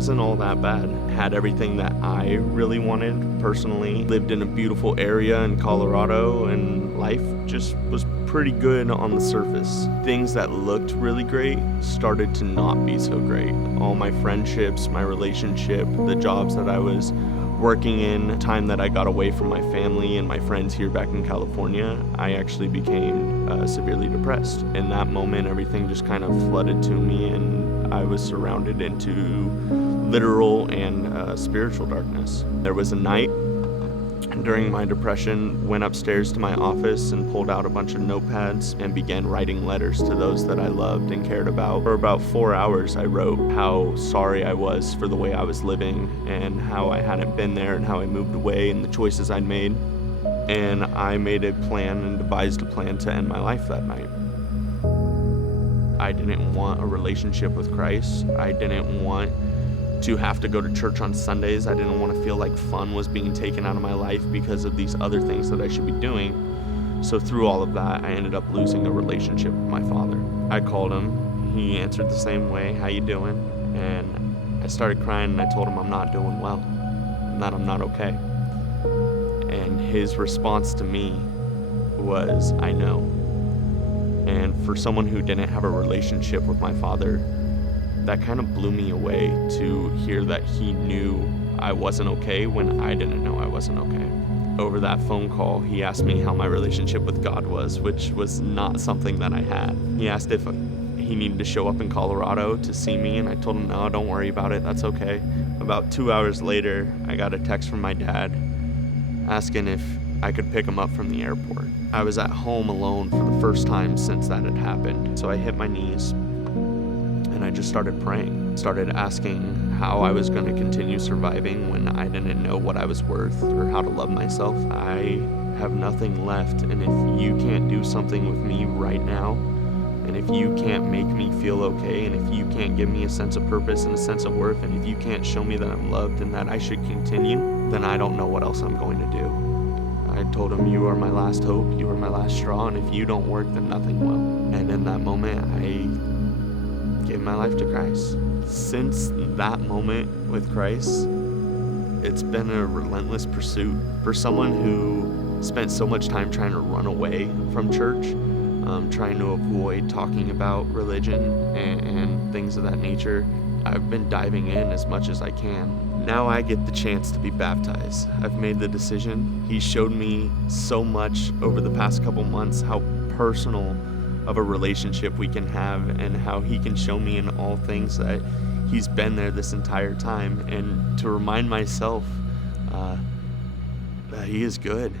wasn't all that bad. Had everything that I really wanted personally. Lived in a beautiful area in Colorado, and life just was pretty good on the surface. Things that looked really great started to not be so great. All my friendships, my relationship, the jobs that I was working in, time that I got away from my family and my friends here back in California, I actually became severely depressed. In that moment, everything just kind of flooded to me, and I was surrounded into literal and spiritual darkness. There was a night during my depression, went upstairs to my office and pulled out a bunch of notepads and began writing letters to those that I loved and cared about. For about 4 hours, I wrote how sorry I was for the way I was living and how I hadn't been there and how I moved away and the choices I'd made. And I made a plan and devised a plan to end my life that night. I didn't want a relationship with Christ. I didn't want to have to go to church on Sundays. I didn't want to feel like fun was being taken out of my life because of these other things that I should be doing. So through all of that, I ended up losing a relationship with my father. I called him. He answered the same way, "How you doing?" And I started crying, and I told him I'm not doing well, and that I'm not okay. And his response to me was, "I know." And for someone who didn't have a relationship with my father, that kind of blew me away to hear that he knew I wasn't okay when I didn't know I wasn't okay. Over that phone call, he asked me how my relationship with God was, which was not something that I had. He asked if he needed to show up in Colorado to see me, and I told him, no, don't worry about it, that's okay. About 2 hours later, I got a text from my dad asking if I could pick him up from the airport. I was at home alone for the first time since that had happened, so I hit my knees and I just started praying. Started asking how I was going to continue surviving when I didn't know what I was worth or how to love myself. I have nothing left, and if you can't do something with me right now, and if you can't make me feel okay, and if you can't give me a sense of purpose and a sense of worth, and if you can't show me that I'm loved and that I should continue, then I don't know what else I'm going to do. I told him, you are my last hope, you are my last straw, and if you don't work, then nothing will. And in that moment, I gave my life to Christ. Since that moment with Christ, it's been a relentless pursuit. For someone who spent so much time trying to run away from church, trying to avoid talking about religion and things of that nature, I've been diving in as much as I can. Now I get the chance to be baptized. I've made the decision. He showed me so much over the past couple months how personal of a relationship we can have, and how he can show me in all things that he's been there this entire time, and to remind myself that he is good.